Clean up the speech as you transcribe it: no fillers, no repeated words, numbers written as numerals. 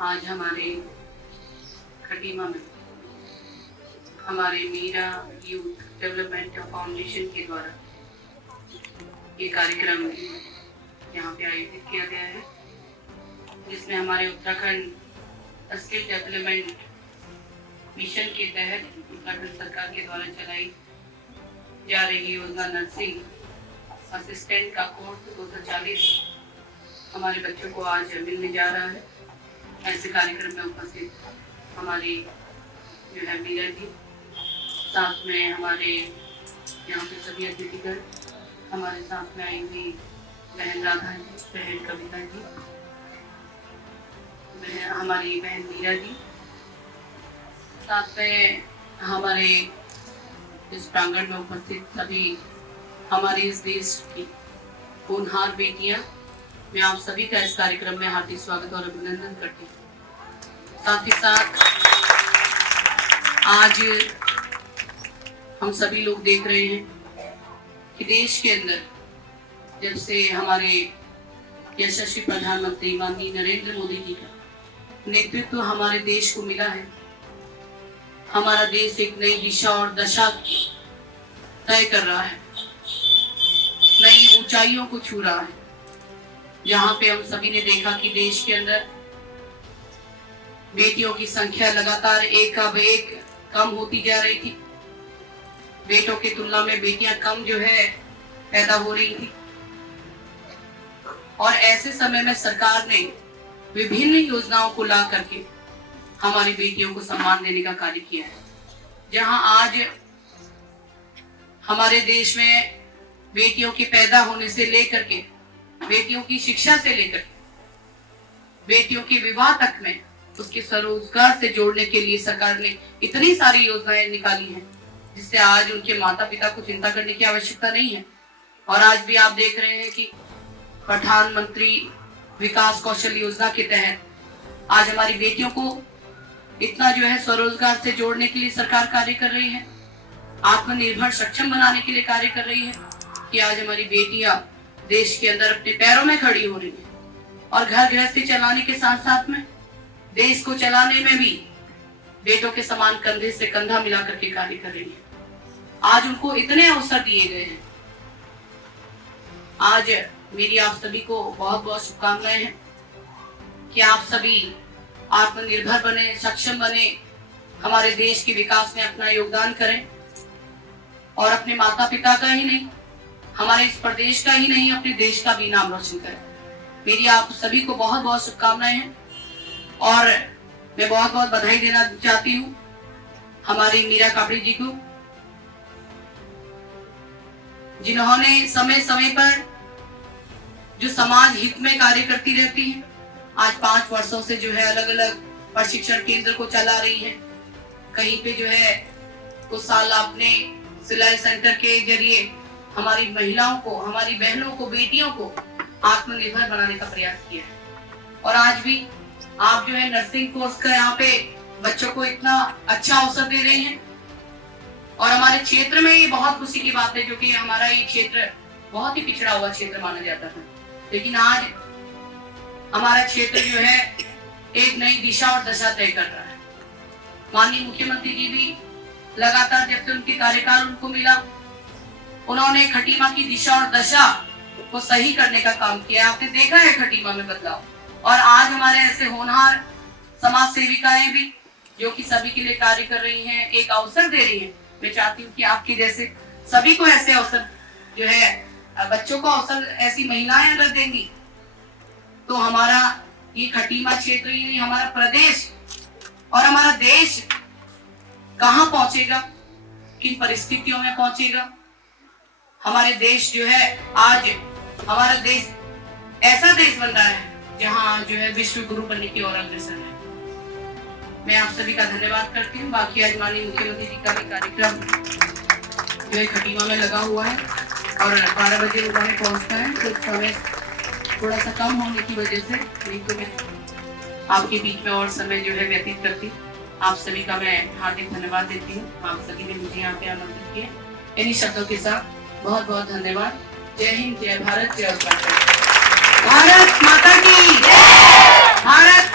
आज हमारे खटीमा में हमारे मीरा यूथ डेवलपमेंट फाउंडेशन के द्वारा ये कार्यक्रम यहाँ पे आयोजित किया गया है, जिसमें हमारे उत्तराखंड स्किल डेवलपमेंट मिशन के तहत उत्तराखंड सरकार के द्वारा चलाई जा रही योजना नर्सिंग असिस्टेंट का कोर्स 240 हमारे बच्चों को आज मिलने जा रहा है। ऐसे कार्यक्रम में उपस्थित हमारी जो है मीरा जी, साथ में हमारे यहाँ पे सभी अतिथिगण, हमारे साथ में आई हुई बहन राधा जी, बहन कविता जी, हमारी बहन मीरा जी, साथ में हमारे इस प्रांगण में उपस्थित सभी हमारे इस देश की होनहार बेटियां, मैं आप सभी का इस कार्यक्रम में हार्दिक स्वागत और अभिनंदन करती हूँ। साथ ही साथ आज हम सभी लोग देख रहे हैं कि देश के अंदर जब से हमारे यशस्वी प्रधानमंत्री माननीय नरेंद्र मोदी जी का नेतृत्व हमारे देश को मिला है, हमारा देश एक नई दिशा और दशा तय कर रहा है, नई ऊंचाइयों को छू रहा है। जहाँ पे हम सभी ने देखा कि देश के अंदर बेटियों की संख्या लगातार एक अब एक कम होती जा रही थी, बेटों की तुलना में बेटियां कम जो है पैदा हो रही थी। और ऐसे समय में सरकार ने विभिन्न योजनाओं को ला करके हमारी बेटियों को सम्मान देने का कार्य किया है। जहां आज हमारे देश में बेटियों के पैदा होने से लेकर के बेटियों की शिक्षा से लेकर बेटियों के विवाह तक में उसके स्वरोजगार से जोड़ने के लिए सरकार ने इतनी सारी योजनाएं निकाली हैं, जिससे आज उनके माता पिता को चिंता करने की आवश्यकता नहीं है। और आज भी आप देख रहे हैं कि प्रधानमंत्री विकास कौशल योजना के तहत आज हमारी बेटियों को इतना जो है स्वरोजगार से जोड़ने के लिए सरकार कार्य कर रही है, आत्मनिर्भर सक्षम बनाने के लिए कार्य कर रही है कि आज हमारी बेटियां देश के अंदर अपने पैरों में खड़ी हो रही है और घर गृहस्थी चलाने के साथ साथ में देश को चलाने में भी बेटों के समान कंधे से कंधा मिला करके कार्य कर रही है। आज उनको इतने अवसर दिए गए हैं। आज मेरी आप सभी को बहुत बहुत शुभकामनाएं हैं कि आप सभी आत्मनिर्भर बने, सक्षम बने, हमारे देश के विकास में अपना योगदान करें और अपने माता पिता का ही नहीं, हमारे इस प्रदेश का ही नहीं, अपने देश का भी नाम रोशन करें। मेरी आप सभी को बहुत बहुत शुभकामनाएं हैं और मैं बहुत बहुत बधाई देना चाहती हूँ हमारी मीरा कापड़ी जी को, जिन्होंने समय समय पर जो समाज हित में कार्य करती रहती है, आज 5 वर्षों से जो है अलग अलग प्रशिक्षण केंद्र को चला रही है। कहीं पे जो है कुछ साल आपने सिलाई सेंटर के जरिए हमारी महिलाओं को, हमारी बहनों को, बेटियों को आत्मनिर्भर बनाने का प्रयास किया है। और आज भी आप जो है नर्सिंग कोर्स का यहाँ पे बच्चों को इतना अच्छा अवसर दे रहे हैं। और हमारे क्षेत्र में ये बहुत खुशी की बात है, क्योंकि हमारा ये क्षेत्र बहुत ही पिछड़ा हुआ क्षेत्र माना जाता था, लेकिन आज हमारा क्षेत्र जो है एक नई दिशा और दशा तय कर रहा है। माननीय मुख्यमंत्री जी भी लगातार जब से उनके कार्यकाल उनको मिला, उन्होंने खटीमा की दिशा और दशा को सही करने का काम किया। आपने देखा है खटीमा में बदलाव। और आज हमारे ऐसे होनहार समाज सेविकाएं भी जो कि सभी के लिए कार्य कर रही हैं, एक अवसर दे रही हैं। मैं चाहती हूँ कि आपके जैसे सभी को ऐसे अवसर जो है, बच्चों को अवसर ऐसी महिलाएं अगर देंगी तो हमारा ये खटीमा क्षेत्र ही नहीं, हमारा प्रदेश और हमारा देश कहाँ पहुंचेगा, किन परिस्थितियों में पहुंचेगा। हमारे देश जो है, आज हमारा देश ऐसा देश बन रहा है जहां जो है विश्व गुरु बनने की ओर अग्रसर है। मैं आप सभी का धन्यवाद करती हूँ। बाकी आज माननीय मुख्यमंत्री जी का भी कार्यक्रम जो है खटीमा में लगा हुआ है और 12 बजे उन्होंने पहुंचना है, तो समय थोड़ा सा कम होने की वजह से नहीं तो मैं आपके बीच में और समय जो है व्यतीत करती। आप सभी का मैं हार्दिक धन्यवाद देती हूँ। आप सभी ने मुझे यहाँ पे आमंत्रित किया। इन्हीं शब्दों के साथ बहुत बहुत धन्यवाद। जय हिंद, जय भारत, जय उत्तराखंड। भारत माता की जय। भारत